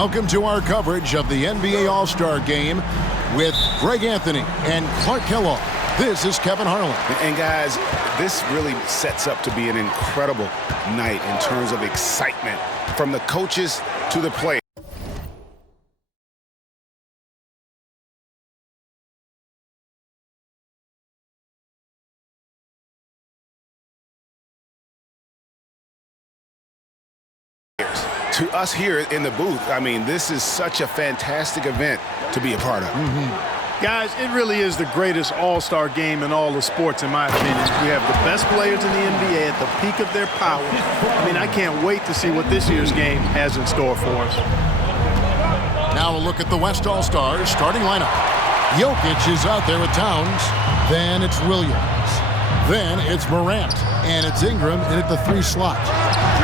Welcome to our coverage of the NBA All-Star Game with Greg Anthony and Clark Kellogg. This is Kevin Harlan. And guys, this really sets up to be an incredible night in terms of excitement from the coaches to the players. To us here in the booth, I mean, this is such a fantastic event to be a part of. Guys, it really is the greatest all-star game in all the sports, in my opinion. We have the best players in the NBA at the peak of their power. I mean, I can't wait to see what this year's game has in store for us. Now a look at the West All-Stars starting lineup. Jokic is out there with Towns. Then it's Williams. Then it's Morant. And it's Ingram in at the 3 slot.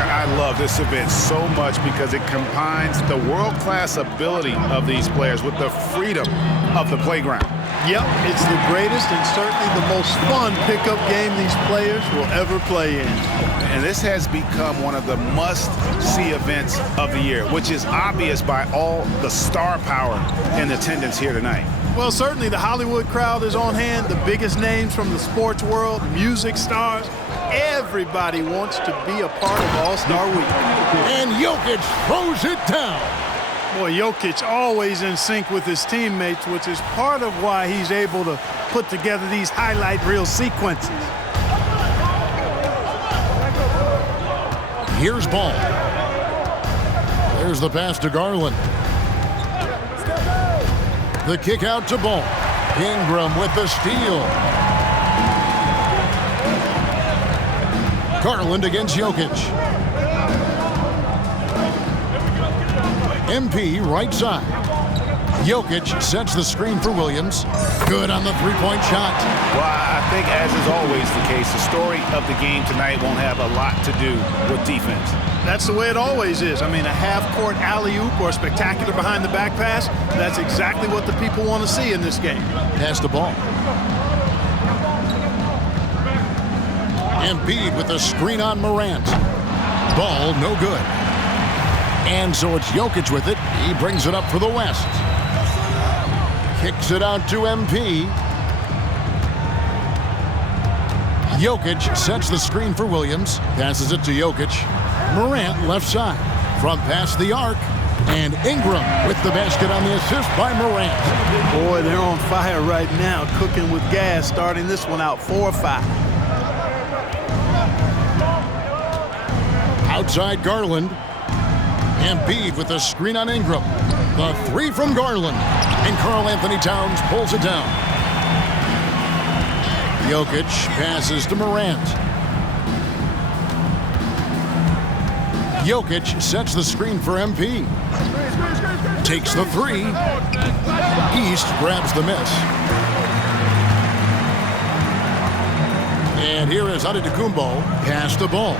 I love this event so much because it combines the world-class ability of these players with the freedom of the playground. Yep, it's the greatest and certainly the most fun pickup game these players will ever play in. And this has become one of the must-see events of the year, which is obvious by all the star power in attendance here tonight. Well, certainly the Hollywood crowd is on hand, the biggest names from the sports world, music stars. Everybody wants to be a part of All-Star Week. And Jokic throws it down. Boy, Jokic always in sync with his teammates, which is part of why he's able to put together these highlight reel sequences. Here's Ball. There's the pass to Garland. The kick out to Ball. Ingram with the steal. Garland against Jokic. MP right side. Jokic sets the screen for Williams. Good on the three-point shot. Well, I think, as is always the case, the story of the game tonight won't have a lot to do with defense. That's the way it always is. I mean, a half-court alley-oop or a spectacular behind-the-back pass, that's exactly what the people want to see in this game. Pass the ball. Embiid with a screen on Morant. Ball no good. And so it's Jokic with it. He brings it up for the West. Kicks it out to MP. Jokic sets the screen for Williams. Passes it to Jokic. Morant left side. From past the arc. And Ingram with the basket on the assist by Morant. Boy, they're on fire right now, cooking with gas, starting this one out 4-5. Outside Garland. Embiid with a screen on Ingram. The 3 from Garland. And Karl Anthony Towns pulls it down. Jokic passes to Morant. Jokic sets the screen for MP. Takes the 3. East grabs the miss. And here is Antetokounmpo. Pass the ball.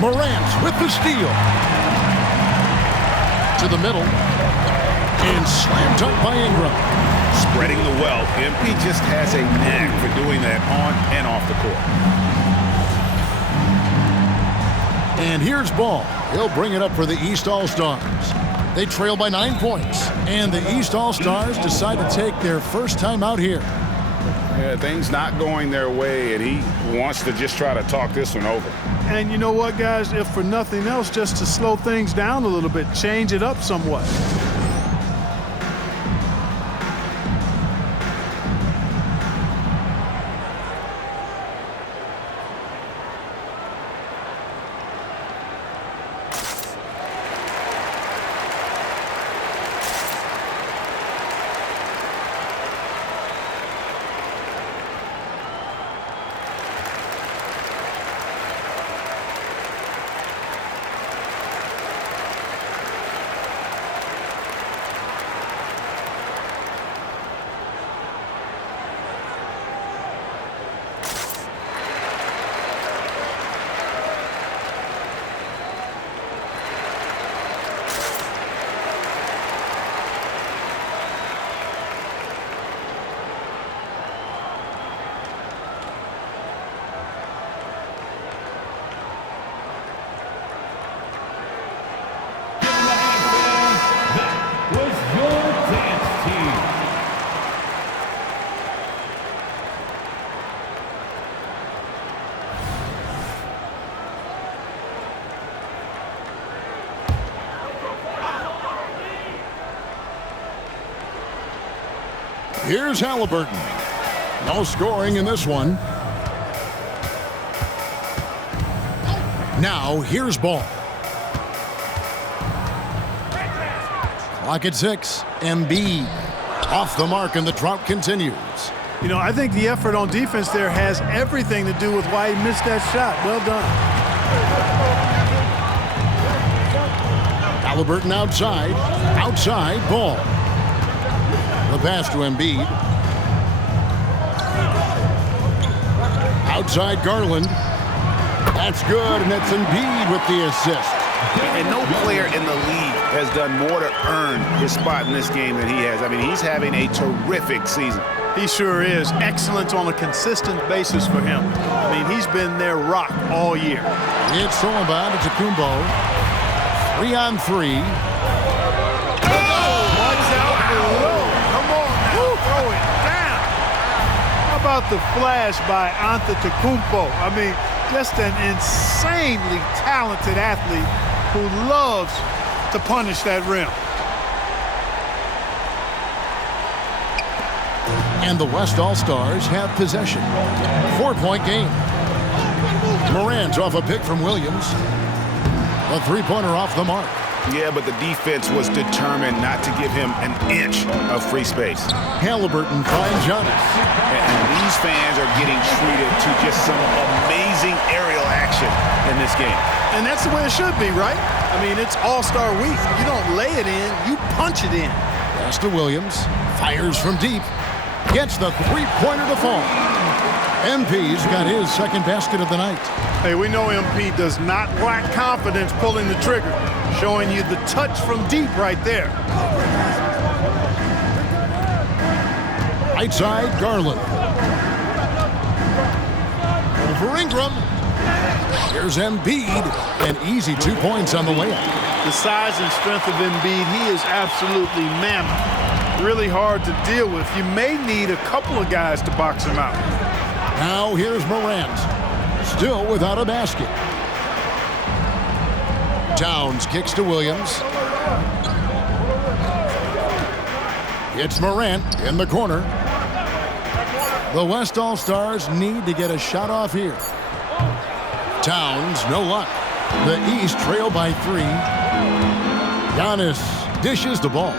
Morant with the steal. To the middle. And slammed up by Ingram. Spreading the wealth. MP just has a knack for doing that on and off the court. And here's Ball. He'll bring it up for the East All-Stars. They trail by 9 points. And the East All-Stars decide to take their first time out here. Yeah, things not going their way, and he wants to just try to talk this one over. And you know what, guys? If for nothing else, just to slow things down a little bit, change it up somewhat. Here's Halliburton. No scoring in this one. Now, here's Ball. Clock at 6. Embiid off the mark, and the drought continues. You know, I think the effort on defense there has everything to do with why he missed that shot. Well done. Halliburton outside. Outside, Ball. The pass to Embiid. Outside Garland. That's good, and it's Embiid with the assist. And no player in the league has done more to earn his spot in this game than he has. I mean, he's having a terrific season. He sure is. Excellence on a consistent basis for him. I mean, he's been their rock all year. It's Solomon to Kumbo. 3-on-3. Watch out below. Come on now. Throw it down. How about the flash by Antetokounmpo? I mean, just an insanely talented athlete who loves to punish that rim. And the West All-Stars have possession. 4-point game. Morant's off a pick from Williams. A three-pointer off the mark. Yeah, but the defense was determined not to give him an inch of free space. Halliburton finds Giannis. And these fans are getting treated to just some amazing aerial action in this game. And that's the way it should be, right? I mean, it's All-Star week. You don't lay it in, you punch it in. Pass to Williams. Fires from deep. Gets the three-pointer to fall. MP's got his second basket of the night. Hey, we know MP does not lack confidence pulling the trigger, showing you the touch from deep right there. Right side, Garland. Over Ingram. Here's Embiid. An easy 2 points on the layup. The size and strength of Embiid, he is absolutely mammoth. Really hard to deal with. You may need a couple of guys to box him out. Now here's Morant. Still without a basket. Towns kicks to Williams. It's Morant in the corner. The West All-Stars need to get a shot off here. Towns, no luck. The East trail by 3. Giannis dishes the ball.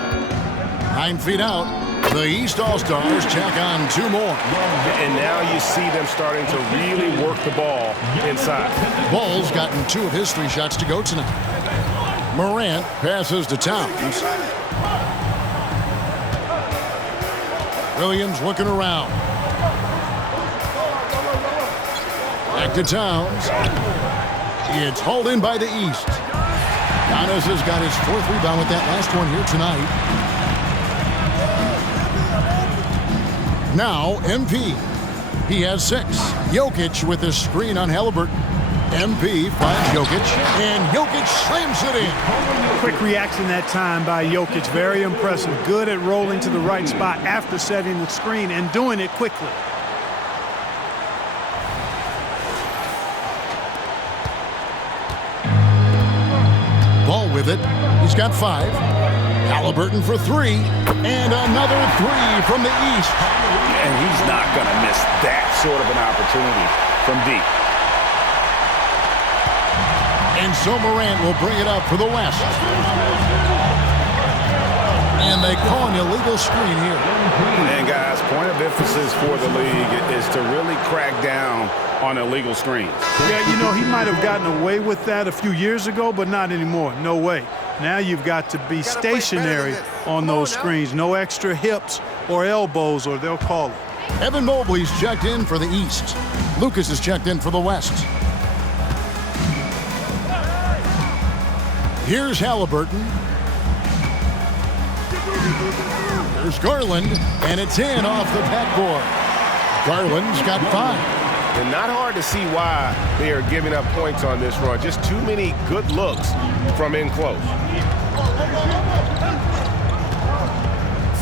9 feet out. The East All-Stars check on 2 more. And now you see them starting to really work the ball inside. Ball's gotten 2 of his 3 shots to go tonight. Morant passes to Towns. Williams looking around. Back to Towns. It's hauled in by the East. Giannis has got his 4th rebound with that last one here tonight. Now, MP. He has 6. Jokic with his screen on Halliburton. MP finds Jokic, and Jokic slams it in. Quick reaction that time by Jokic. Very impressive. Good at rolling to the right spot after setting the screen and doing it quickly. Ball with it. He's got 5. Halliburton for 3. And another 3 from the East. And he's not going to miss that sort of an opportunity from deep. And so Morant will bring it up for the West. And they call an illegal screen here. And guys, point of emphasis for the league is to really crack down on illegal screens. Yeah, you know, he might have gotten away with that a few years ago, but not anymore. No way. Now you've got to be stationary on those screens. No extra hips or elbows, or they'll call it. Evan Mobley's checked in for the East. Lucas is checked in for the West. Here's Halliburton. There's Garland, and it's in off the backboard. Garland's got 5. And not hard to see why they are giving up points on this run. Just too many good looks from in close.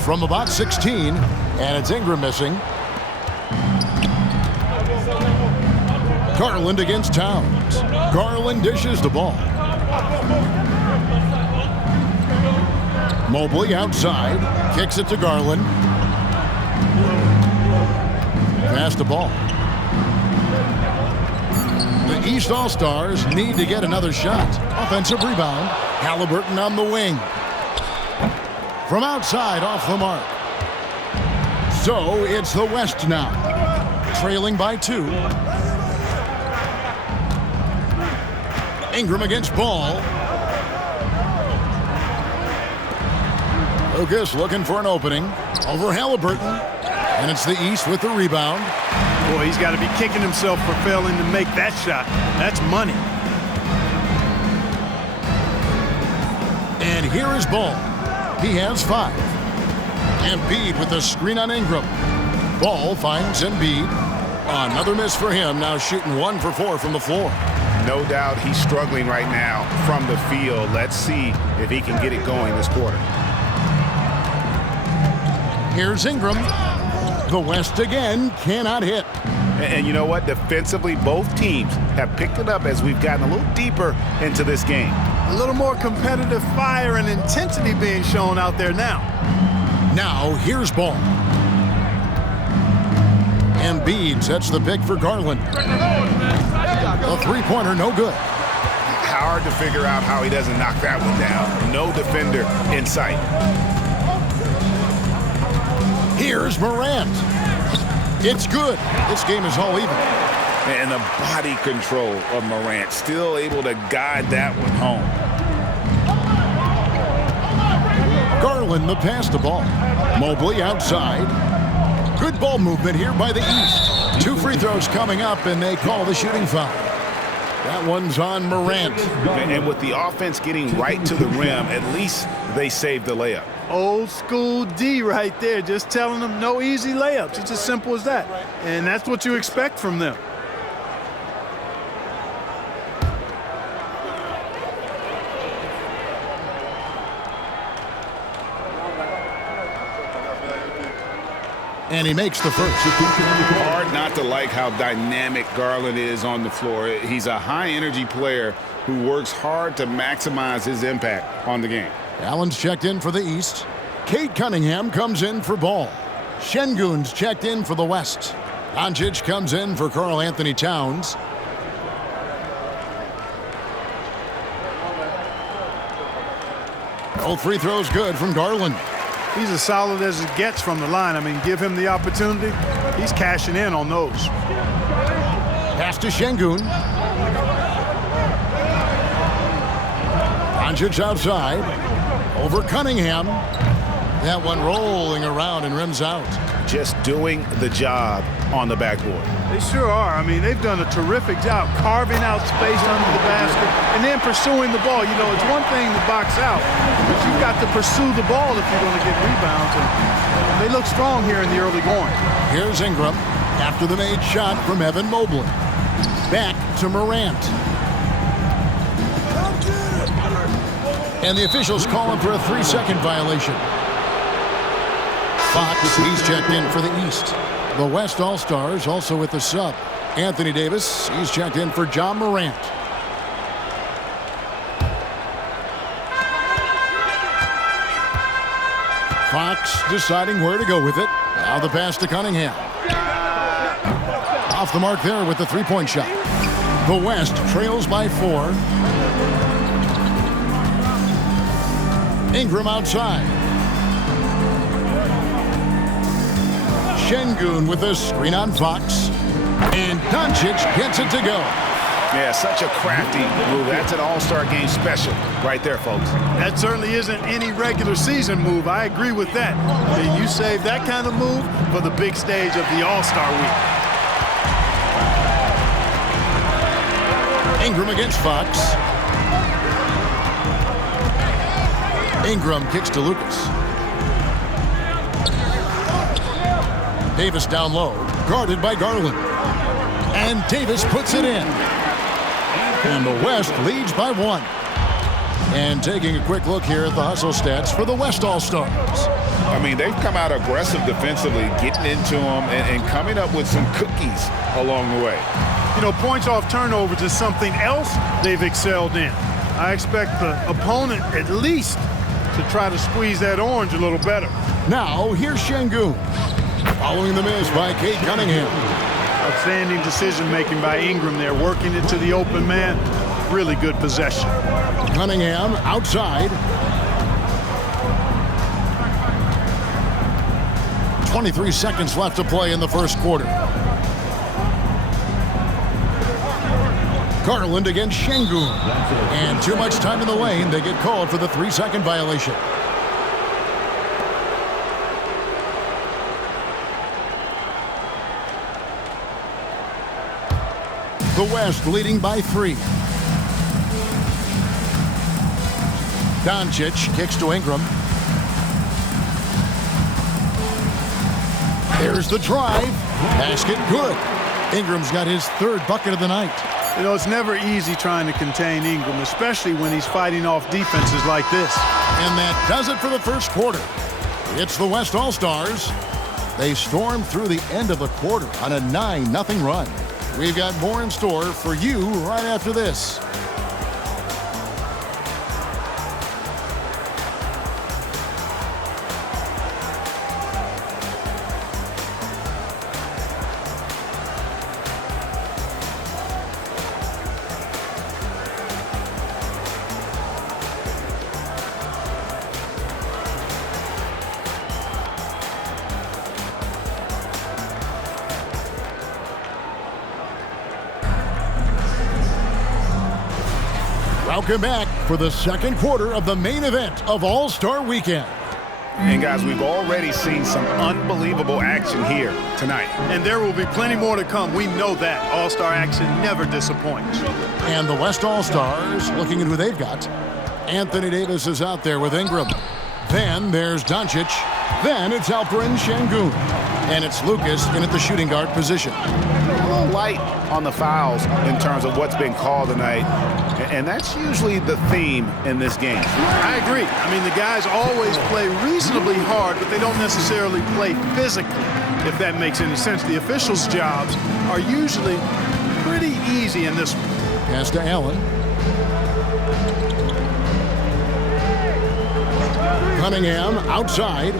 From about 16, and it's Ingram missing. Garland against Towns. Garland dishes the ball. Mobley outside, kicks it to Garland. pass the ball. The East All-Stars need to get another shot. Offensive rebound. Halliburton on the wing. From outside, off the mark. So it's the West now, trailing by 2. Ingram against Ball. Lucas looking for an opening. Over Halliburton. And it's the East with the rebound. Boy, he's got to be kicking himself for failing to make that shot. That's money. And here is Ball. He has 5. Embiid with the screen on Ingram. Ball finds Embiid. Another miss for him, now shooting 1 for 4 from the floor. No doubt he's struggling right now from the field. Let's see if he can get it going this quarter. Here's Ingram. The West again cannot hit. And you know what? Defensively, both teams have picked it up as we've gotten a little deeper into this game. A little more competitive fire and intensity being shown out there now. Now, here's Ball. Embiid sets the pick for Garland. A three-pointer, no good. Hard to figure out how he doesn't knock that one down. No defender in sight. Here's Morant. It's good. This game is all even. And the body control of Morant, still able to guide that one home. Garland the pass the ball. Mobley outside. Good ball movement here by the East. 2 free throws coming up, and they call the shooting foul. That one's on Morant. And with the offense getting right to the rim, at least they saved the layup. Old school D right there, just telling them no easy layups. It's as simple as that. And that's what you expect from them. And he makes the first. Hard not to like how dynamic Garland is on the floor. He's a high-energy player who works hard to maximize his impact on the game. Allen's checked in for the East. Kate Cunningham comes in for Ball. Şengün's checked in for the West. Doncic comes in for Karl Anthony Towns. Both free throws good from Garland. He's as solid as it gets from the line. I mean, give him the opportunity. He's cashing in on those. Pass to Şengün. Doncic outside. Over Cunningham. That one rolling around and rims out. Just doing the job on the backboard. They sure are. I mean, they've done a terrific job carving out space under the basket and then pursuing the ball. You know, it's one thing to box out, but you've got to pursue the ball if you're going to get rebounds. And they look strong here in the early going. Here's Ingram after the made shot from Evan Mobley. Back to Morant. And the officials calling for a 3-second violation. Fox, he's checked in for the East. The West All-Stars also with the sub. Anthony Davis, he's checked in for John Morant. Fox deciding where to go with it. Now the pass to Cunningham. Off the mark there with the three-point shot. The West trails by 4. Ingram outside. Şengün with a screen on Fox. And Doncic gets it to go. Yeah, such a crafty move. That's an all-star game special right there, folks. That certainly isn't any regular season move. I agree with that. I mean, you save that kind of move for the big stage of the All-Star week. Ingram against Fox. Ingram kicks to Lucas. Davis down low, guarded by Garland. And Davis puts it in. And the West leads by 1. And taking a quick look here at the hustle stats for the West All-Stars. I mean, they've come out aggressive defensively, getting into them and coming up with some cookies along the way. You know, points off turnovers is something else they've excelled in. I expect the opponent at least to try to squeeze that orange a little better. Now, here's Şengün. Following the miss by Kate Cunningham. Outstanding decision-making by Ingram there, working it to the open man. Really good possession. Cunningham outside. 23 seconds left to play in the first quarter. Garland against Şengün. And too much time in the lane. They get called for the 3-second violation. The West leading by 3. Doncic kicks to Ingram. There's the drive. Basket good. Ingram's got his 3rd bucket of the night. You know, it's never easy trying to contain Ingram, especially when he's fighting off defenses like this. And that does it for the first quarter. It's the West All-Stars. They stormed through the end of the quarter on a 9-0 run. We've got more in store for you right after this. Welcome back for the second quarter of the main event of All-Star Weekend. And guys, we've already seen some unbelievable action here tonight. And there will be plenty more to come. We know that. All-Star action never disappoints. And the West All-Stars, looking at who they've got. Anthony Davis is out there with Ingram. Then there's Doncic. Then it's Alperen Şengün. And it's Lucas in at the shooting guard position. A little light on the fouls in terms of what's been called tonight. And that's usually the theme in this game. I agree. I mean, the guys always play reasonably hard, but they don't necessarily play physically, if that makes any sense. The officials' jobs are usually pretty easy in this one. Pass to Allen. Cunningham outside.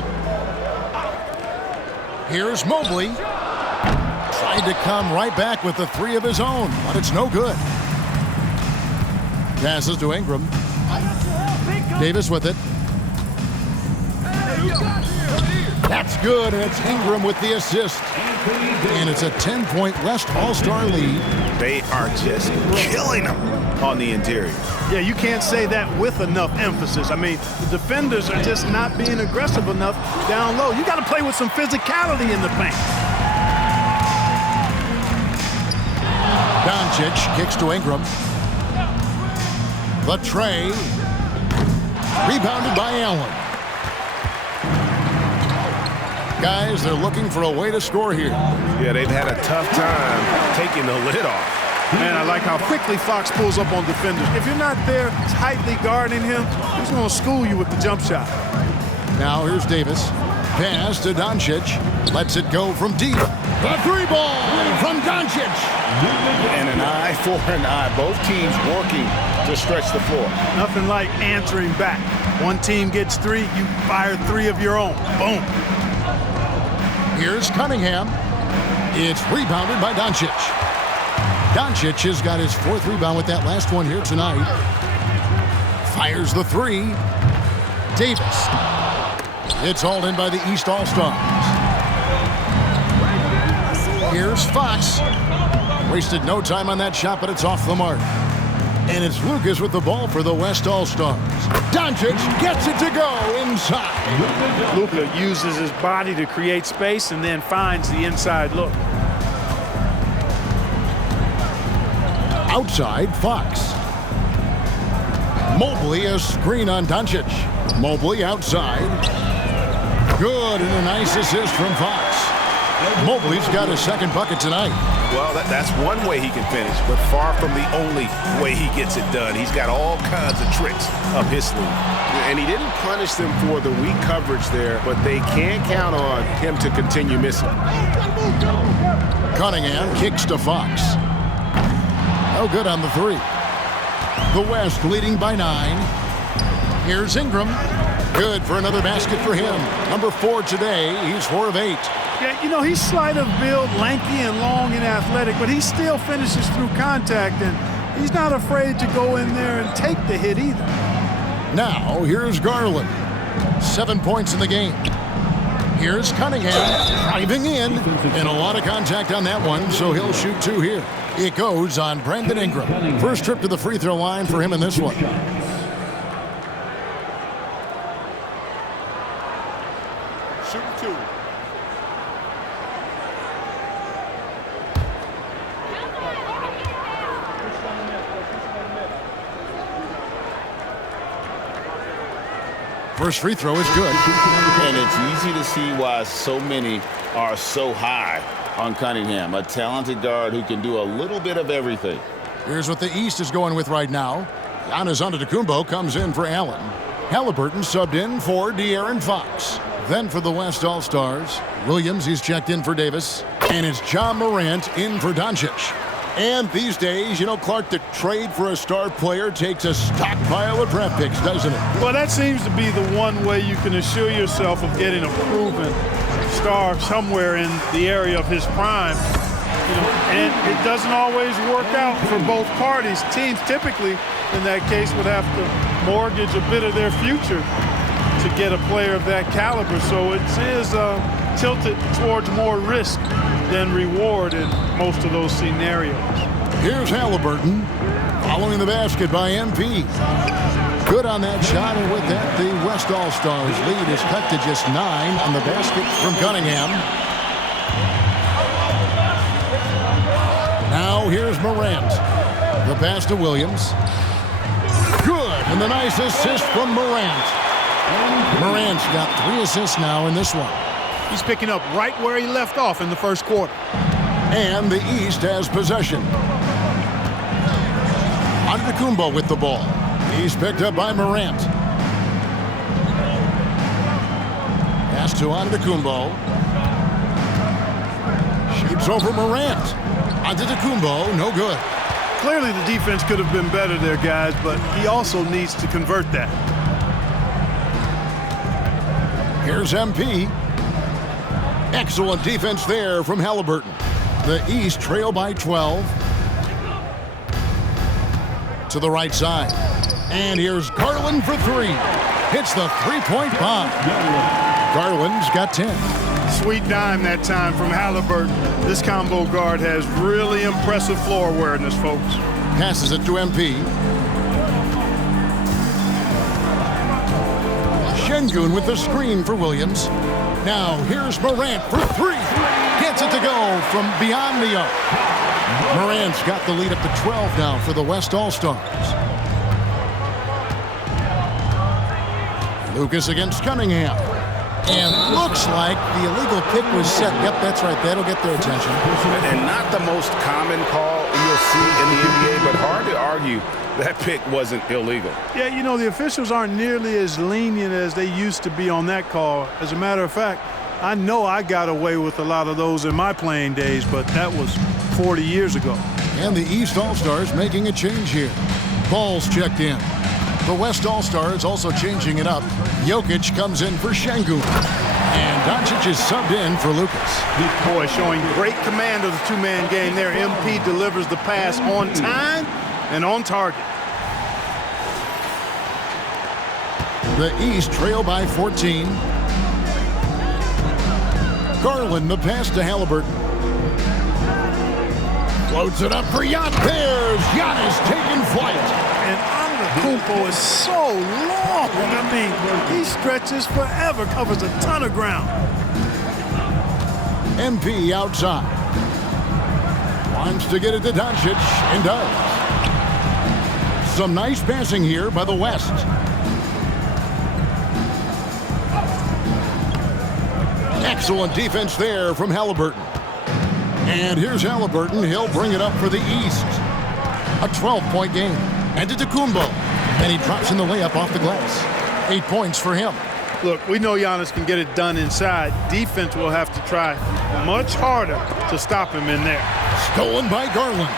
Here's Mobley. Tried to come right back with the 3 of his own, but it's no good. Passes to Ingram. Davis with it. That's good, and it's Ingram with the assist. And it's a 10-point West All-Star lead. They are just killing them on the interior. Yeah, you can't say that with enough emphasis. I mean, the defenders are just not being aggressive enough down low. You got to play with some physicality in the paint. Doncic kicks to Ingram. The tray. Rebounded by Allen. Guys, they're looking for a way to score here. Yeah, they've had a tough time taking the lid off. Man, I like how quickly Fox pulls up on defenders. If you're not there tightly guarding him, he's going to school you with the jump shot. Now here's Davis. Pass to Doncic. Lets it go from deep. The 3-ball from Doncic. And an eye for an eye. Both teams working to stretch the floor. Nothing like answering back. One team gets 3, you fire 3 of your own. Boom. Here's Cunningham. It's rebounded by Doncic. Doncic has got his 4th rebound with that last one here tonight. Fires the 3. Davis. It's hauled in by the East All-Stars. Here's Fox. Wasted no time on that shot, but it's off the mark. And it's Lucas with the ball for the West All-Stars. Doncic gets it to go inside. Luka uses his body to create space and then finds the inside look. Outside, Fox. Mobley, a screen on Doncic. Mobley outside. Good, and a nice assist from Fox. Mobley's got his 2nd bucket tonight. Well, that's one way he can finish, but far from the only way he gets it done. He's got all kinds of tricks up his sleeve. And he didn't punish them for the weak coverage there, but they can't count on him to continue missing. Cunningham kicks to Fox. No good on the 3. The West leading by 9. Here's Ingram. Good for another basket for him. Number 4 today. He's 4 of 8. Yeah, you know, he's slight of build, lanky and long and athletic, but he still finishes through contact, and he's not afraid to go in there and take the hit either. Now, here's Garland. 7 points in the game. Here's Cunningham driving in, and a lot of contact on that one, so he'll shoot 2 here. It goes on Brandon Ingram. First trip to the free throw line for him in this one. Shooting 2. First free throw is good. And it's easy to see why so many are so high on Cunningham, a talented guard who can do a little bit of everything. Here's what the East is going with right now. Giannis Antetokounmpo comes in for Allen. Halliburton subbed in for De'Aaron Fox. Then for the West All-Stars, Williams, he's checked in for Davis. And it's John Morant in for Doncic. And these days, you know, Clark, the trade for a star player takes a stockpile of draft picks, doesn't it? Well, that seems to be the one way you can assure yourself of getting a proven star somewhere in the area of his prime. You know, and it doesn't always work out for both parties. Teams typically, in that case, would have to mortgage a bit of their future to get a player of that caliber. So it is tilted towards more risk than reward in most of those scenarios. Here's Halliburton following the basket by MP. Good on that shot, and with that, the West All-Stars lead is cut to just 9 on the basket from Cunningham. Now here's Morant. The pass to Williams. Good, and the nice assist from Morant. Morant's got 3 assists now in this one. He's picking up right where he left off in the first quarter. And the East has possession. Antetokounmpo with the ball. He's picked up by Morant. Pass to Antetokounmpo. Shoots over Morant. Antetokounmpo, no good. Clearly the defense could have been better there, guys, but he also needs to convert that. Here's MP. Excellent defense there from Halliburton. The East trail by 12. To the right side. And here's Garland for 3. Hits the three-point bomb. Garland's got 10. Sweet dime that time from Halliburton. This combo guard has really impressive floor awareness, folks. Passes it to MP. Şengün with the screen for Williams. Now here's Morant for 3. Gets it to go from beyond the arc. Morant's got the lead up to 12 now for the West All-Stars. Lucas against Cunningham. And looks like the illegal pick was set. Yep, that's right. That'll get their attention. And not the most common call you'll see in the NBA, but hard to argue that pick wasn't illegal. Yeah, you know, the officials aren't nearly as lenient as they used to be on that call. As a matter of fact, I know I got away with a lot of those in my playing days, but that was 40 years ago. And the East All-Stars making a change here. Ball's checked in. The West All-Stars also changing it up. Jokic comes in for Şengün. And Doncic is subbed in for Lucas. Boy, showing great command of the two-man game there. MP delivers the pass on time and on target. The East trail by 14. Garland, the pass to Halliburton. Floats it up for Giannis. There's Giannis taking flight. And Antetokounmpo is so long. I mean, he stretches forever, covers a ton of ground. MP outside. Wants to get it to Doncic, and does. Some nice passing here by the West. Excellent defense there from Halliburton. And here's Halliburton. He'll bring it up for the East. A 12-point game. Antetokounmpo. And he drops in the layup off the glass. 8 points for him. Look, we know Giannis can get it done inside. Defense will have to try much harder to stop him in there. Stolen by Garland.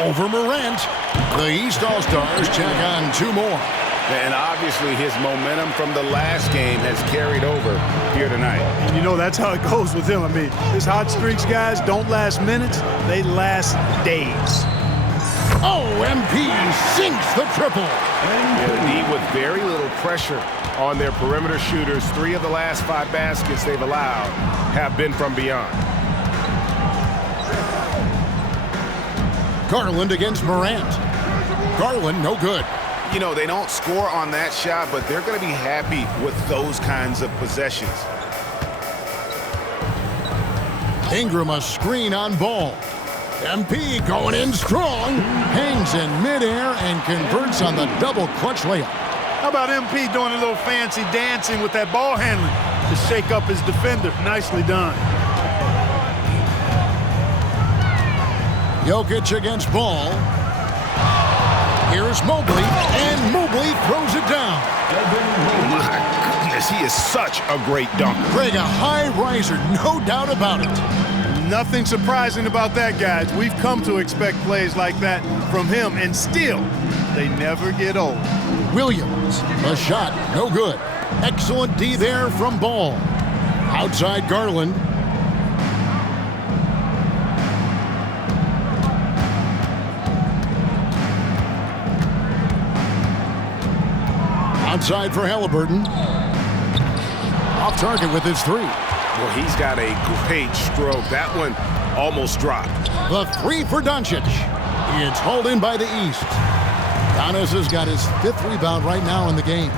Over Morant. The East All-Stars check on 2 more. And obviously his momentum from the last game has carried over here tonight. And you know that's how it goes with him. I mean, his hot streaks, guys, don't last minutes. They last days. Oh, MP sinks the triple. Yeah, the D with very little pressure on their perimeter shooters. 3 of the last 5 baskets they've allowed have been from beyond. Garland against Morant. Garland, no good. You know, they don't score on that shot, but they're going to be happy with those kinds of possessions. Ingram a screen on Ball. MP going in strong. Hangs in midair and converts on the double clutch layup. How about MP doing a little fancy dancing with that ball handling to shake up his defender? Nicely done. Jokic against Ball. Here's Mobley, and Mobley throws it down. My goodness, he is such a great dunker. Greg, a high riser, no doubt about it. Nothing surprising about that, guys. We've come to expect plays like that from him, and still, they never get old. Williams, a shot, no good. Excellent D there from Ball. Outside Garland. Outside for Halliburton. Off target with his 3. Well, he's got a great stroke. That one almost dropped. The 3 for Doncic. It's hauled in by the East. Giannis has got his 5th rebound right now in the game.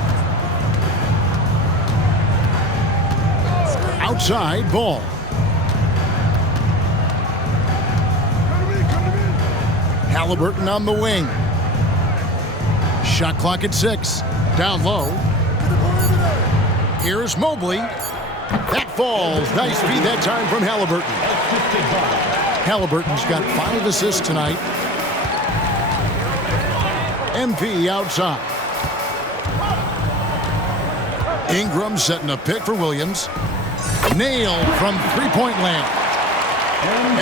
Outside, Ball. Halliburton on the wing. Shot clock at 6. Down low. Here's Mobley. That falls. Nice feed that time from Halliburton. Halliburton's got 5 assists tonight. MP outside. Ingram setting a pick for Williams. Nailed from three-point land.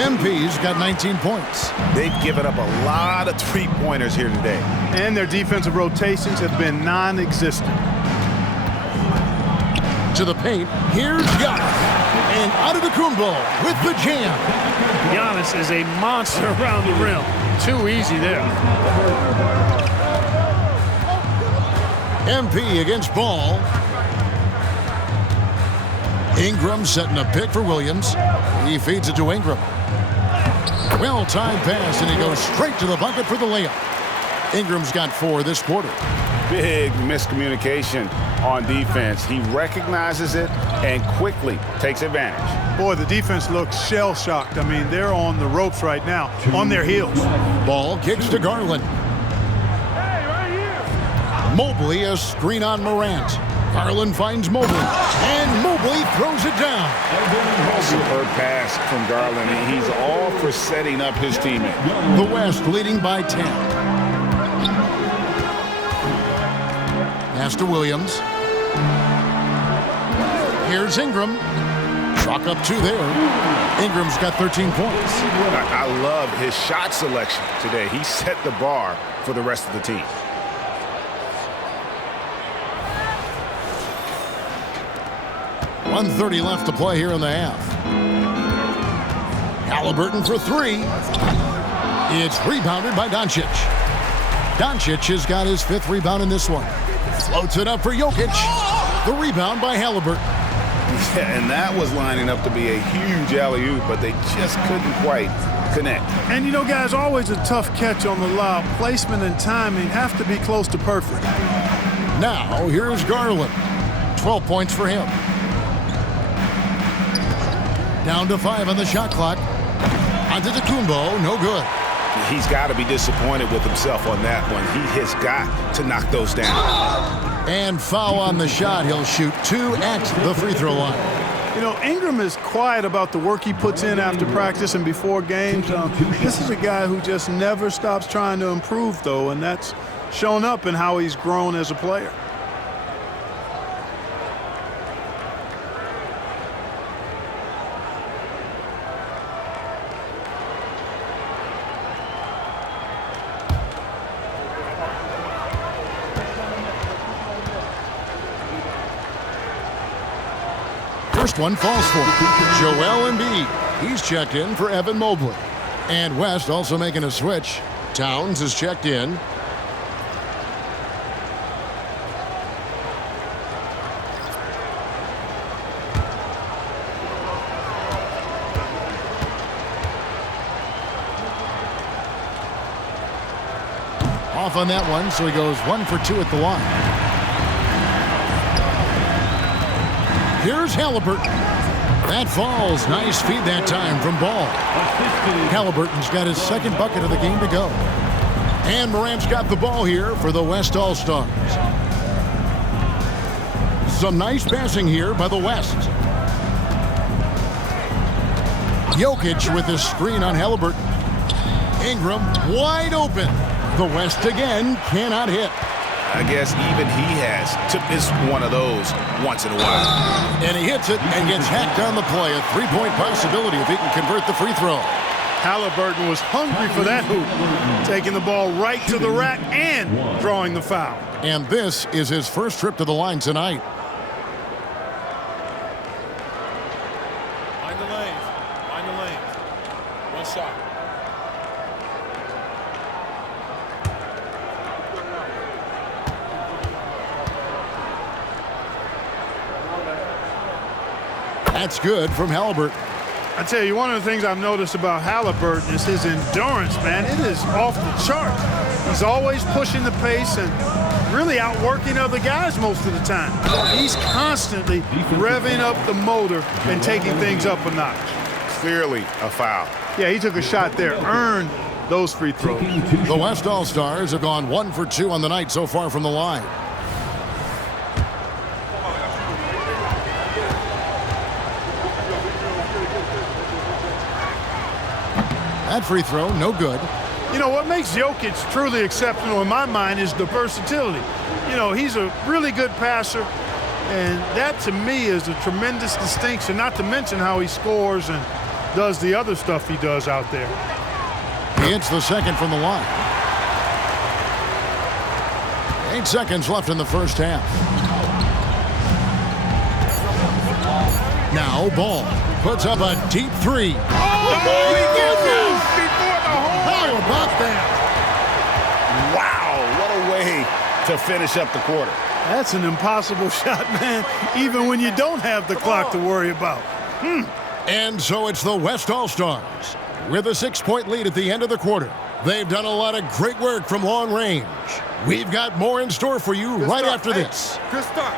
MP's got 19 points. They've given up a lot of three-pointers here today. And their defensive rotations have been non-existent. To the paint, here's Giannis. And Antetokounmpo with the jam. Giannis is a monster around the rim. Too easy there. MP against Ball. Ingram setting a pick for Williams. He feeds it to Ingram. Well-timed pass, and he goes straight to the bucket for the layup. Ingram's got 4 this quarter. Big miscommunication on defense. He recognizes it and quickly takes advantage. Boy, the defense looks shell-shocked. I mean, they're on the ropes right now, on their heels. Ball kicks to Garland. Mobley, a screen on Morant. Garland finds Mobley, and Mobley throws it down. Superb pass from Garland, and he's all for setting up his teammate. The West leading by 10. Pass to Williams. Here's Ingram. Chalk up 2 there. Ingram's got 13 points. I love his shot selection today. He set the bar for the rest of the team. .130 left to play here in the half. Halliburton for 3. It's rebounded by Doncic. Doncic has got his 5th rebound in this one. Floats it up for Jokic. The rebound by Halliburton. Yeah, and that was lining up to be a huge alley-oop, but they just couldn't quite connect. And you know, guys, always a tough catch on the lob. Placement and timing have to be close to perfect. Now, here's Garland. 12 points for him. Down to 5 on the shot clock. Antetokounmpo, no good. He's got to be disappointed with himself on that one. He has got to knock those down. And foul on the shot. He'll shoot 2 at the free throw line. You know, Ingram is quiet about the work he puts in after practice and before games. This is a guy who just never stops trying to improve, though, and that's shown up in how he's grown as a player. first one falls for Joel Embiid. He's checked in for Evan Mobley. And West also making a switch. Towns is checked in. Off on that one, so he goes 1 for 2 at the line. Here's Halliburton. That falls. Nice feed that time from Ball. Halliburton's got his second bucket of the game to go. And Morant's got the ball here for the West All-Stars. Some nice passing here by the West. Jokic with his screen on Halliburton. Ingram wide open. The West again cannot hit. I guess even he has to miss one of those once in a while. And he hits it and gets hacked on the play. A three-point possibility if he can convert the free throw. Halliburton was hungry for that hoop, taking the ball right to the rack and drawing the foul. And this is his first trip to the line tonight. Find the lanes. Find the lanes. One shot. That's good from Halliburton. I tell you, one of the things I've noticed about Halliburton is his endurance, man. It is off the chart. He's always pushing the pace and really outworking other guys most of the time. He's constantly revving up the motor and taking things up a notch. Clearly a foul. Yeah, he took a shot there, earned those free throws. The West All-Stars have gone 1 for 2 on the night so far from the line. That free throw, no good. You know, what makes Jokic truly exceptional in my mind is the versatility. You know, he's a really good passer, and that to me is a tremendous distinction, not to mention how he scores and does the other stuff he does out there. He hits the second from the line. 8 seconds left in the first half. Now Ball puts up a deep three. Oh, he gets it before the hole. How about that? Wow, what a way to finish up the quarter. That's an impossible shot, man, even when you don't have the clock to worry about. And so it's the West All-Stars with a 6-point lead at the end of the quarter. They've done a lot of great work from long range. We've got more in store for you right after this. Good start.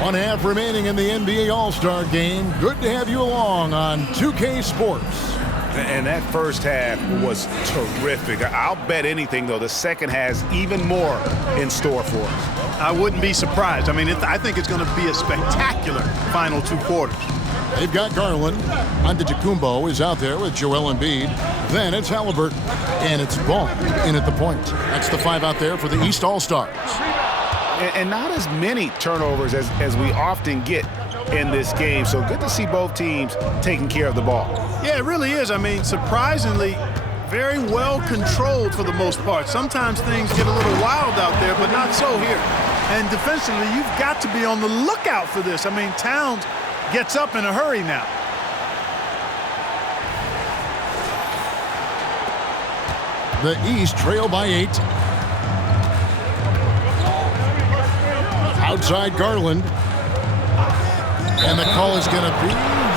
One half remaining in the NBA All-Star Game. Good to have you along on 2K Sports. And that first half was terrific. I'll bet anything, though, the second has even more in store for us. I wouldn't be surprised. I mean, I think it's going to be a spectacular final 2 quarters. They've got Garland. Antetokounmpo is out there with Joel Embiid. Then it's Halliburton. And it's Ball in at the point. That's the 5 out there for the East All-Stars. And not as many turnovers as we often get in this game. So good to see both teams taking care of the ball. Yeah, it really is. I mean, surprisingly, very well controlled for the most part. Sometimes things get a little wild out there, but not so here. And defensively, you've got to be on the lookout for this. I mean, Towns gets up in a hurry now. The East trail by 8. Outside Garland. And the call is going to be,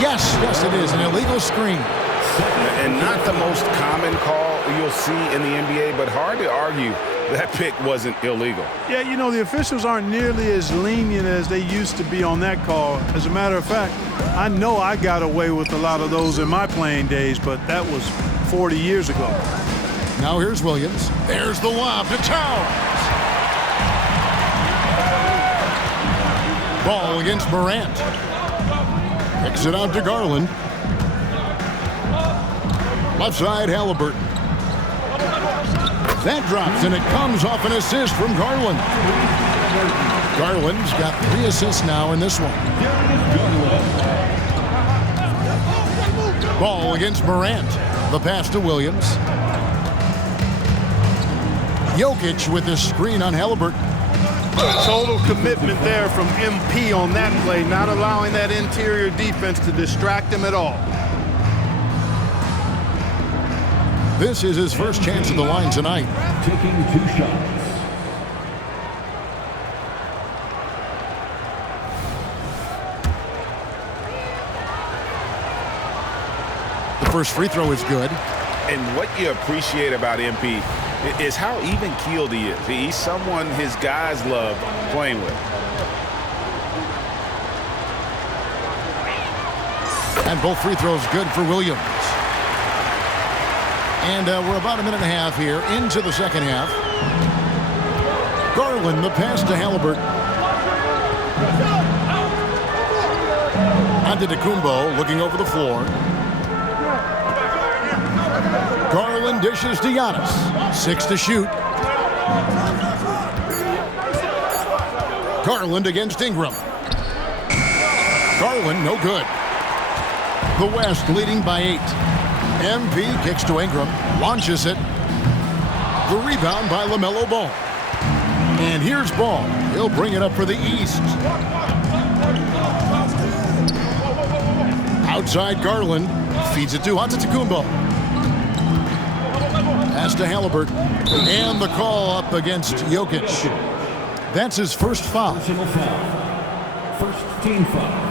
yes, it is, an illegal screen. And not the most common call you'll see in the NBA, but hard to argue that pick wasn't illegal. Yeah, you know, the officials aren't nearly as lenient as they used to be on that call. As a matter of fact, I know I got away with a lot of those in my playing days, but that was 40 years ago. Now here's Williams. There's the lob to Towns. Ball against Morant. Kicks it out to Garland. Left side, Halliburton. That drops, and it comes off an assist from Garland. Garland's got 3 assists now in this one. Ball against Morant. The pass to Williams. Jokic with his screen on Halliburton. Total commitment there from MP on that play, not allowing that interior defense to distract him at all. This is his first chance at the line tonight. Taking 2 shots. The first free throw is good. And what you appreciate about MP is how even-keeled he is. He's someone his guys love playing with. And both free throws good for Williams. And we're about a minute and a half here into the second half. Garland, the pass to Halliburton. Antetokounmpo looking over the floor. Garland dishes to Giannis. 6 to shoot. Garland against Ingram. Garland, no good. The West leading by 8. MP kicks to Ingram, launches it. The rebound by LaMelo Ball. And here's Ball. He'll bring it up for the East. Outside Garland, feeds it to Antetokounmpo. Pass to Halliburton. And the call up against Jokic. That's his first foul. Personal foul. First team foul.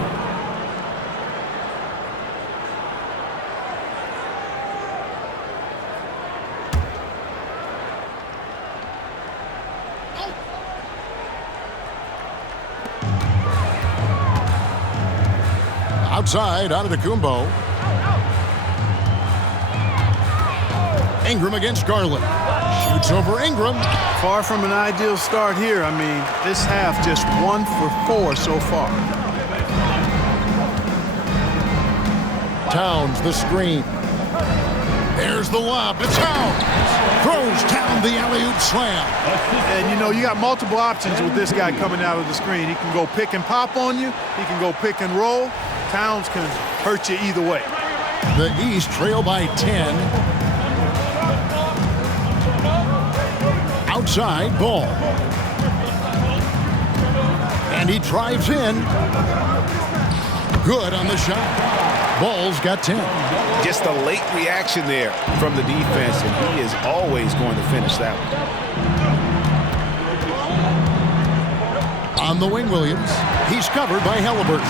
Outside, Antetokounmpo. Ingram against Garland. Shoots over Ingram. Far from an ideal start here. I mean, this half just 1 for 4 so far. Towns, the screen. There's the lob to Towns. Throws down the alley-oop slam. And, you know, you got multiple options with this guy coming out of the screen. He can go pick and pop on you. He can go pick and roll. Towns can hurt you either way. The East trail by 10. Outside, Ball. And he drives in. Good on the shot. Ball's got 10. Just a late reaction there from the defense, and he is always going to finish that one. On the wing, Williams. He's covered by Halliburton.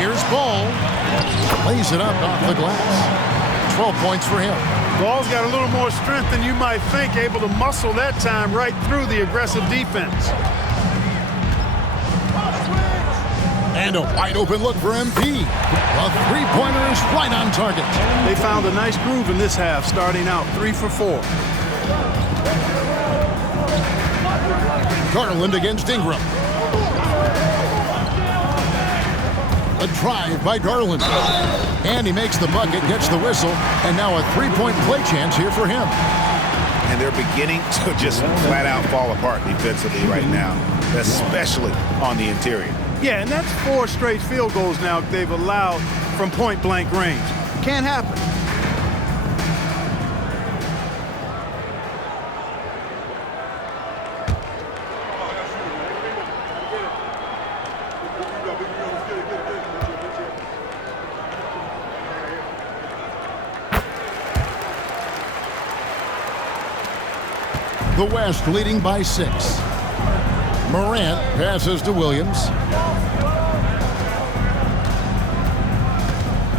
Here's Ball. Lays it up off the glass. 12 points for him. Ball's got a little more strength than you might think, able to muscle that time right through the aggressive defense. And a wide open look for MP. A three-pointer is right on target. They found a nice groove in this half, starting out 3 for 4. Garland against Ingram. A drive by Garland. And he makes the bucket, gets the whistle, and now a three-point play chance here for him. And they're beginning to just flat out fall apart defensively right now, especially on the interior. Yeah, and that's 4 straight field goals now they've allowed from point-blank range. Can't happen. The West leading by 6. Morant passes to Williams.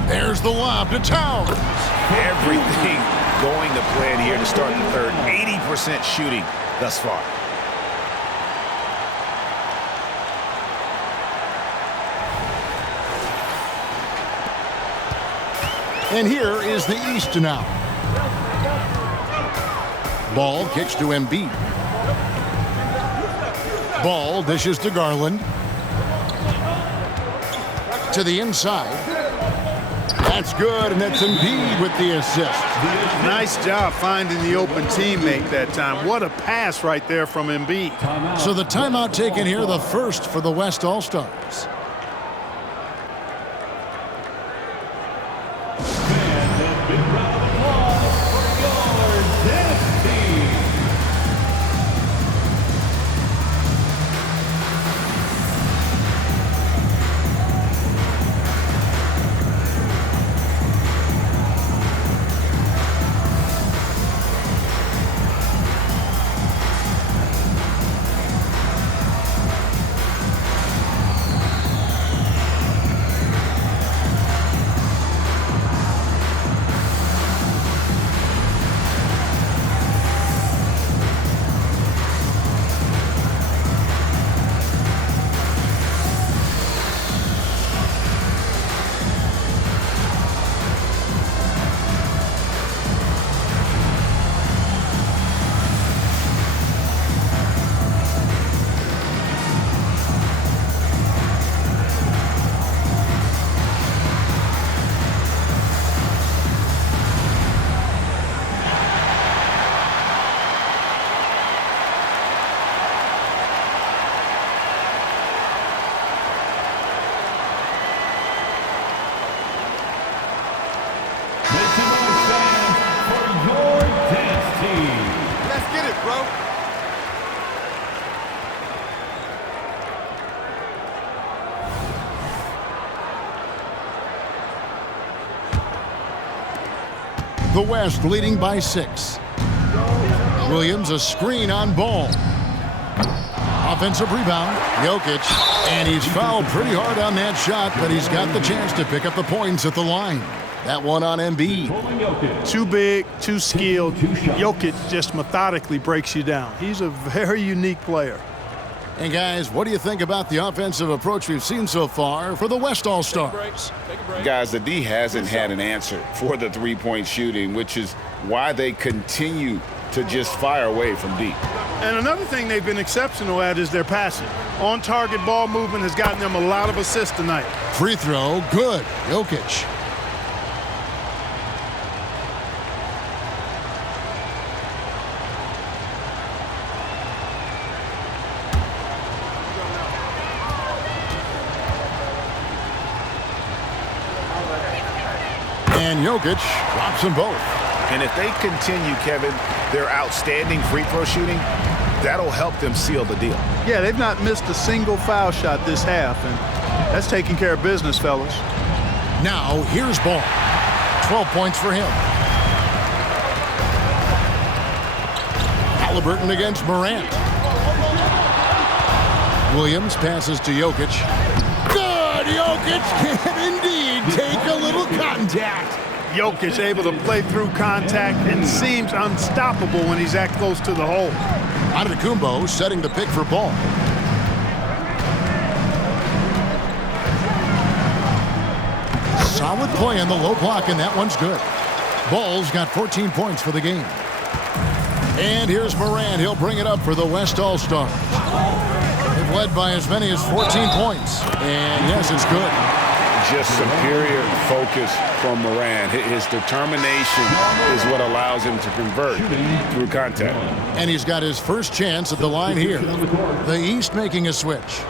There's the lob to Towns. Everything going to plan here to start the third. 80% shooting thus far. And here is the East now. Ball kicks to Embiid. Ball dishes to Garland. To the inside. That's good, and that's Embiid with the assist. Nice job finding the open teammate that time. What a pass right there from Embiid. So the timeout taken here, the first for the West All-Stars. The West leading by 6. Williams a screen on Ball. Offensive rebound, Jokic, and he's fouled pretty hard on that shot, but he's got the chance to pick up the points at the line. That one on Embiid. Too big, too skilled. Jokic just methodically breaks you down. He's a very unique player. And guys, what do you think about the offensive approach we've seen so far for the West All-Stars? Guys, the D hasn't had an answer for the three-point shooting, which is why they continue to just fire away from deep. And another thing they've been exceptional at is their passing. On-target ball movement has gotten them a lot of assists tonight. Free throw, good. Jokic. And Jokic drops them both. And if they continue, Kevin, their outstanding free throw shooting, that'll help them seal the deal. Yeah, they've not missed a single foul shot this half, and that's taking care of business, fellas. Now, here's Ball. 12 points for him. Halliburton against Morant. Williams passes to Jokic. Good! Jokic can indeed take a little contact. Jokic able to play through contact and seems unstoppable when he's that close to the hole. Antetokounmpo setting the pick for Ball. Solid play on the low block, and that one's good. Ball's got 14 points for the game. And here's Morant. He'll bring it up for the West All-Stars. They've led by as many as 14 points. And yes, it's good. Just superior focus from Morant. His determination is what allows him to convert through contact. And he's got his first chance at the line here. The East making a switch.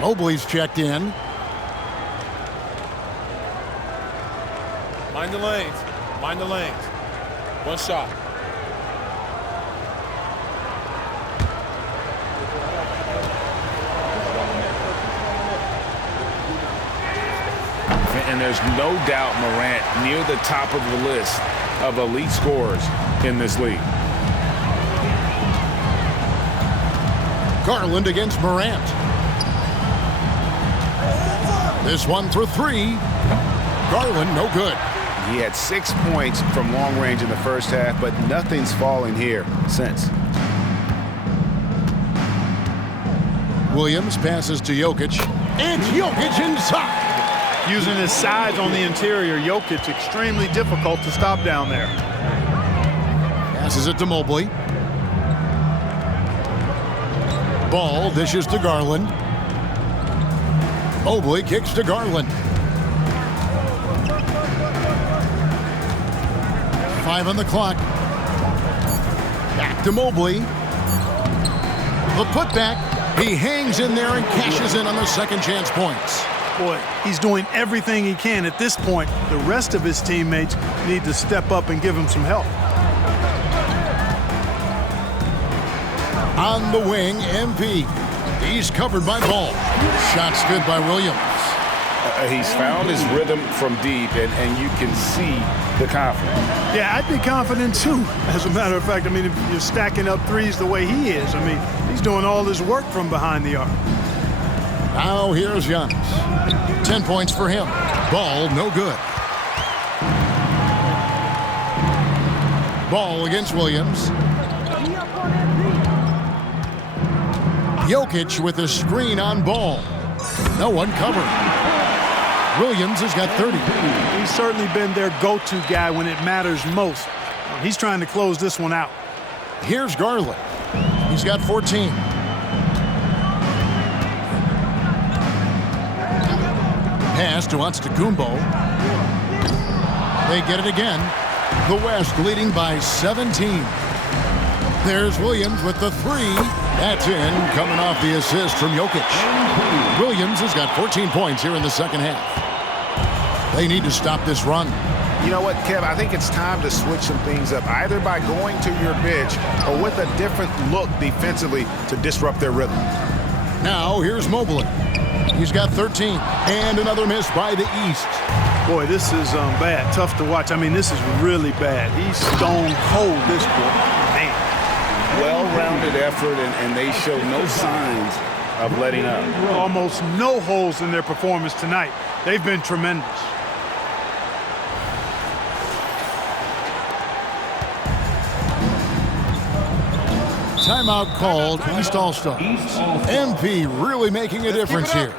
Mobley's checked in. Mind the lanes. Mind the lanes. One shot. And there's no doubt Morant near the top of the list of elite scorers in this league. Garland against Morant. This one for three. Garland, no good. He had 6 points from long range in the first half, but nothing's fallen here since. Williams passes to Jokic. And Jokic inside. Using his size on the interior, Jokic extremely difficult to stop down there. Passes it to Mobley. Ball dishes to Garland. Mobley kicks to Garland. 5 on the clock. Back to Mobley. The putback. He hangs in there and cashes in on the second chance points. Boy, he's doing everything he can at this point. The rest of his teammates need to step up and give him some help. On the wing, MP. He's covered by Ball. Shots good by Williams. He's found his rhythm from deep, and you can see the confidence. Yeah, I'd be confident too. As a matter of fact, I mean, if you're stacking up threes the way he is, I mean, he's doing all his work from behind the arc. Now here's Giannis. 10 points for him. Ball no good. Ball against Williams. Jokic with a screen on Ball. No one covered. Williams has got 30. He's certainly been their go-to guy when it matters most. He's trying to close this one out. Here's Garland. He's got 14. Pass to Antetokounmpo. They get it again. The West leading by 17. There's Williams with the three. That's in, coming off the assist from Jokic. Williams has got 14 points here in the second half. They need to stop this run. You know what, Kev? I think it's time to switch some things up, either by going to your bench or with a different look defensively to disrupt their rhythm. Now, here's Mobley. He's got 13. And another miss by the East. Boy, this is bad. Tough to watch. I mean, this is really bad. He's stone cold, this boy. Man. Well-rounded effort, and they show no signs of letting up. Almost no holes in their performance tonight. They've been tremendous. Timeout called. East All-Stars. MP really making a difference here.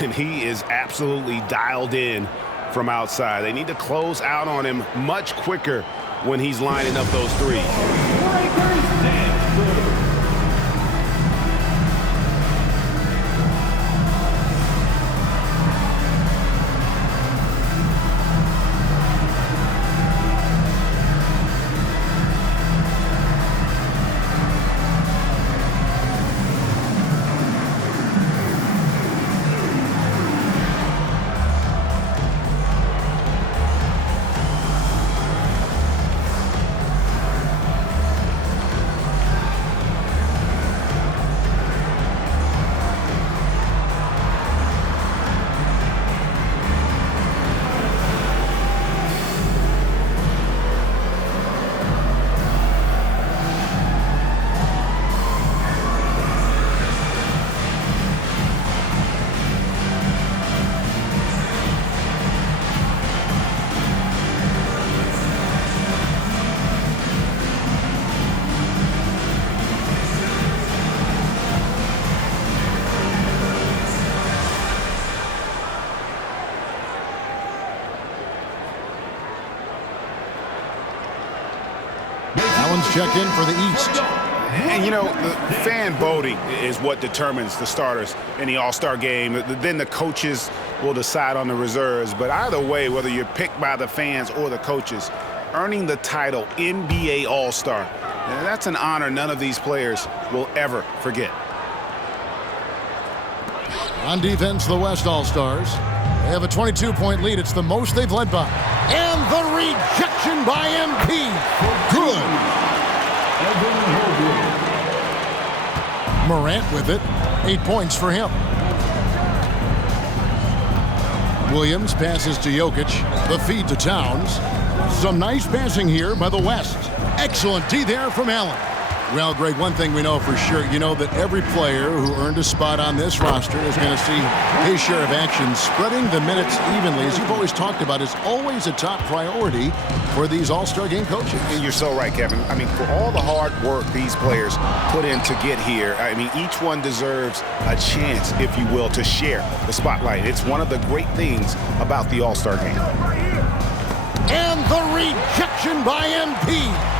And he is absolutely dialed in from outside. They need to close out on him much quicker when he's lining up those threes. Allen's checked in for the East. And, you know, the fan voting is what determines the starters in the All-Star game. Then the coaches will decide on the reserves. But either way, whether you're picked by the fans or the coaches, earning the title NBA All-Star, that's an honor none of these players will ever forget. On defense, the West All-Stars. They have a 22-point lead. It's the most they've led by. And the rejection by MP. Good. Morant with it. 8 points for him. Williams passes to Jokic. The feed to Towns. Some nice passing here by the West. Excellent D there from Allen. Well, Greg, one thing we know for sure, you know that every player who earned a spot on this roster is going to see his share of action. Spreading the minutes evenly, as you've always talked about, is always a top priority for these All-Star Game coaches. And you're so right, Kevin. I mean, for all the hard work these players put in to get here, I mean, each one deserves a chance, if you will, to share the spotlight. It's one of the great things about the All-Star Game. And the rejection by MP.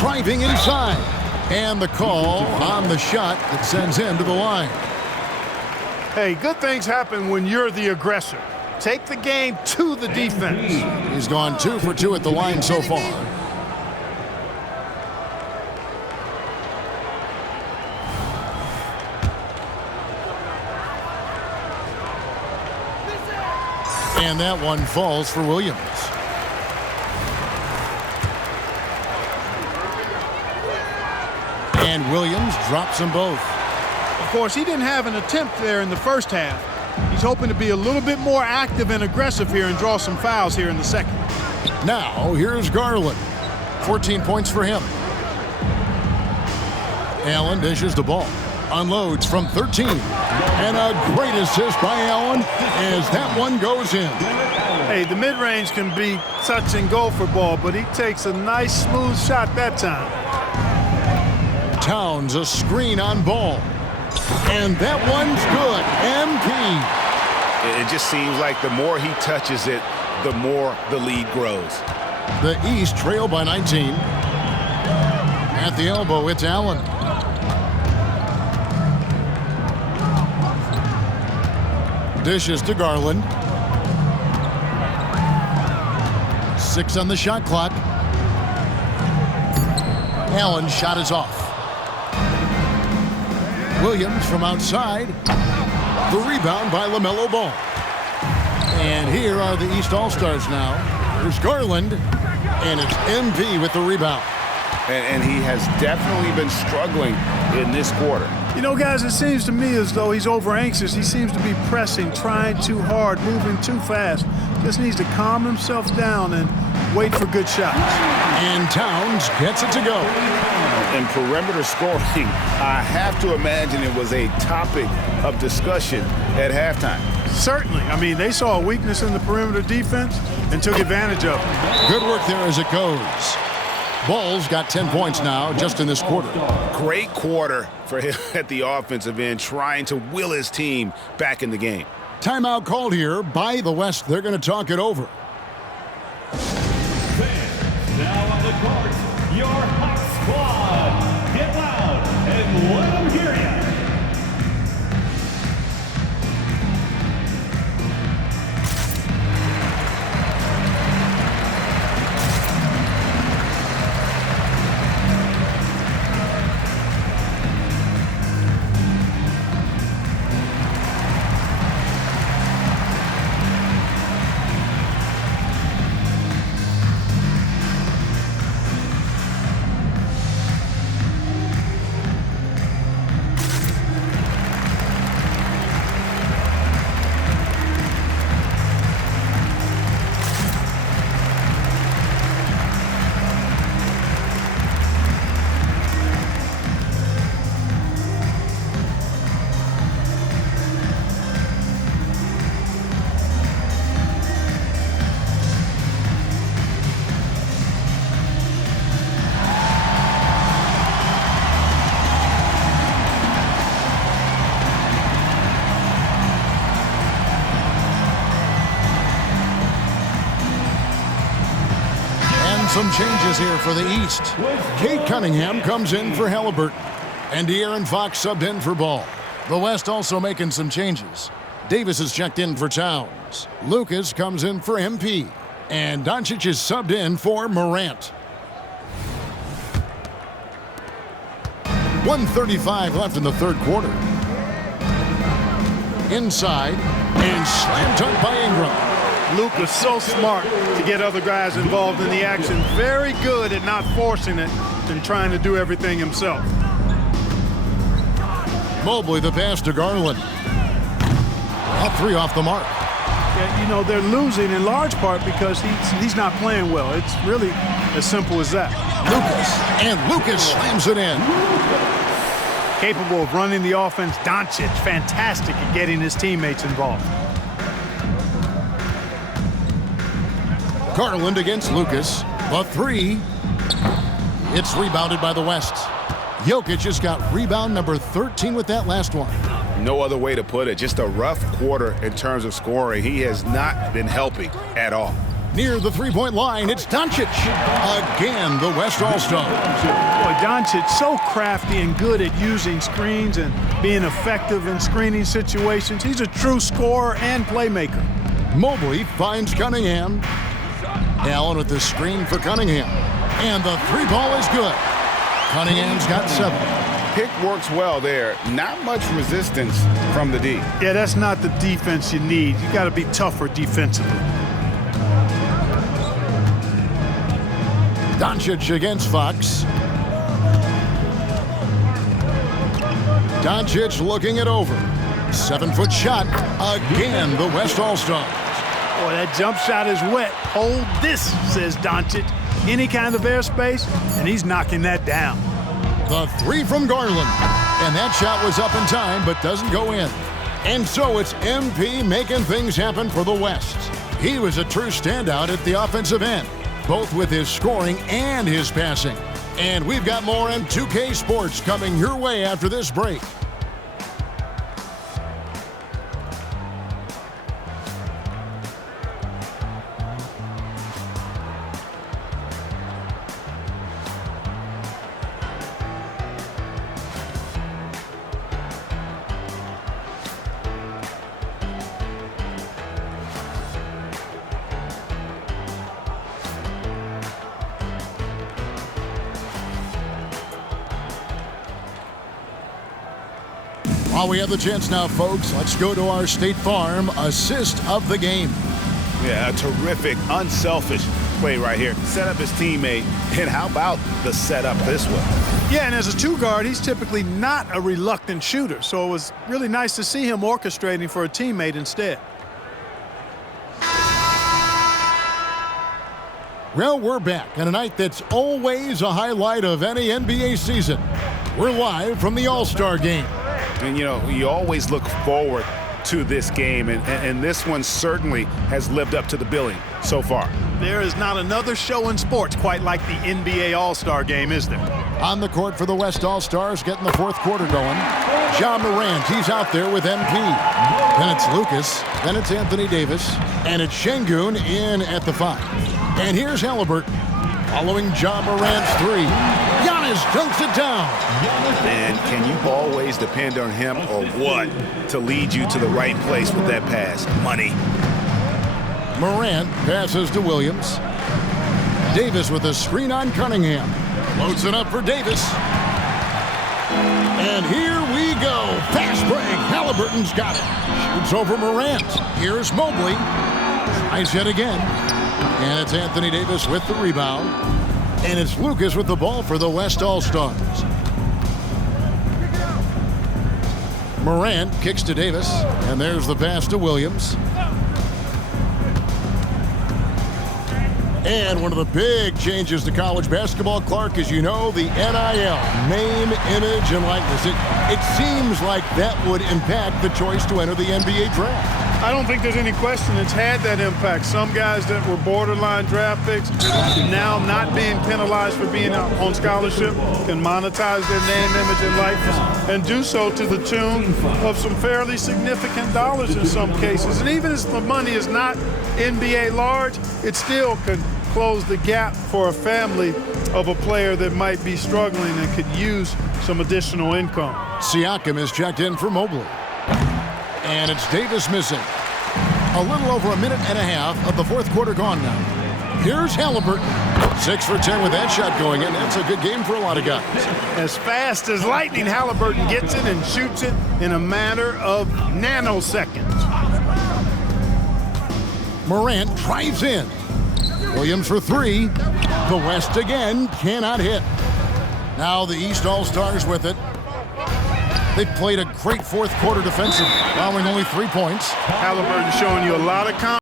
Driving inside. And the call on the shot that sends him to the line. Hey, good things happen when you're the aggressor. Take the game to the defense. He's gone 2 for 2 at the line so far. And that one falls for Williams. And Williams drops them both. Of course, he didn't have an attempt there in the first half. He's hoping to be a little bit more active and aggressive here and draw some fouls here in the second. Now, here's Garland. 14 points for him. Allen dishes the ball. Unloads from 13. And a great assist by Allen as that one goes in. Hey, the mid-range can be touch and go for ball, but he takes a nice smooth shot that time. Towns a screen on ball. And that one's good. MP. It just seems like the more he touches it, the more the lead grows. The East trail by 19. At the elbow, it's Allen. Dishes to Garland. 6 on the shot clock. Allen's shot is off. Williams from outside. The rebound by LaMelo Ball. And here are the East All-Stars now. There's Garland, and it's MP with the rebound. And he has definitely been struggling in this quarter. You know, guys, it seems to me as though he's over-anxious. He seems to be pressing, trying too hard, moving too fast. Just needs to calm himself down and wait for good shots. And Towns gets it to go. In perimeter scoring, I have to imagine it was a topic of discussion at halftime. Certainly. I mean, they saw a weakness in the perimeter defense and took advantage of it. Good work there as it goes. Ball's got 10 points now just in this quarter. Great quarter for him at the offensive end, trying to will his team back in the game. Timeout called here by the West. They're going to talk it over. Now on the court, your hot squad. Get loud and let them hear ya. Some changes here for the East. Kate Cunningham comes in for Halliburton. And De'Aaron Fox subbed in for Ball. The West also making some changes. Davis is checked in for Towns. Lucas comes in for MP. And Doncic is subbed in for Morant. 1:35 left in the third quarter. Inside. And slam dunk by Ingram. Luka's so smart to get other guys involved in the action. Very good at not forcing it and trying to do everything himself. Mobley the pass to Garland. A three off the mark. You know, they're losing in large part because he's not playing well. It's really as simple as that. Lucas slams it in. Capable of running the offense. Doncic, fantastic at getting his teammates involved. Garland against Lucas. The three. It's rebounded by the West. Jokic just got rebound number 13 with that last one. No other way to put it. Just a rough quarter in terms of scoring. He has not been helping at all. Near the three-point line, it's Doncic. Again, the West All-Star. Boy, Doncic so crafty and good at using screens and being effective in screening situations. He's a true scorer and playmaker. Mobley finds Cunningham. Allen with the screen for Cunningham. And the three ball is good. Cunningham's got 7. Pick works well there. Not much resistance from the D. Yeah, that's not the defense you need. You got to be tougher defensively. Doncic against Fox. Doncic looking it over. 7-foot shot. Again, the West All-Stars. Boy, that jump shot is wet. Hold this, says Doncic. Any kind of airspace, and he's knocking that down. The three from Garland. And that shot was up in time, but doesn't go in. And so it's MP making things happen for the West. He was a true standout at the offensive end, both with his scoring and his passing. And we've got more M2K Sports coming your way after this break. While we have the chance now, folks, let's go to our State Farm assist of the game. Yeah, a terrific, unselfish play right here. Set up his teammate, and how about the setup this way? Yeah, and as a two-guard, he's typically not a reluctant shooter, so it was really nice to see him orchestrating for a teammate instead. Well, we're back on a night that's always a highlight of any NBA season. We're live from the All-Star Game. And, you know, you always look forward to this game, and this one certainly has lived up to the billing so far. There is not another show in sports quite like the NBA All-Star Game, is there? On the court for the West All-Stars, getting the fourth quarter going. Ja Morant, he's out there with MP. Then it's Lucas. Then it's Anthony Davis. And it's Şengün in at the 5. And here's Halliburton following Ja Morant's 3. Giannis dunks it down. And can you always depend on him or what to lead you to the right place with that pass? Money. Morant passes to Williams. Davis with a screen on Cunningham. Loads it up for Davis. And here we go. Fast break. Halliburton's got it. Shoots over Morant. Here's Mobley. Tries yet again. And it's Anthony Davis with the rebound. And it's Lucas with the ball for the West All-Stars. Morant kicks to Davis. And there's the pass to Williams. And one of the big changes to college basketball, Clark, as you know, the NIL, name, image, and likeness. It seems like that would impact the choice to enter the NBA draft. I don't think there's any question it's had that impact. Some guys that were borderline draft picks now not being penalized for being out on scholarship can monetize their name, image, and likeness and do so to the tune of some fairly significant dollars in some cases. And even if the money is not NBA large, it still could close the gap for a family of a player that might be struggling and could use some additional income. Siakam is checked in for Mobley. And it's Davis missing. A little over a minute and a half of the fourth quarter gone now. Here's Halliburton. 6 for 10 with that shot going in. That's a good game for a lot of guys. As fast as lightning, Halliburton gets it and shoots it in a matter of nanoseconds. Morant drives in. Williams for 3. The West again cannot hit. Now the East All-Stars with it. They've played a great fourth quarter defensive, allowing only 3 points. Halliburton showing you a lot of confidence.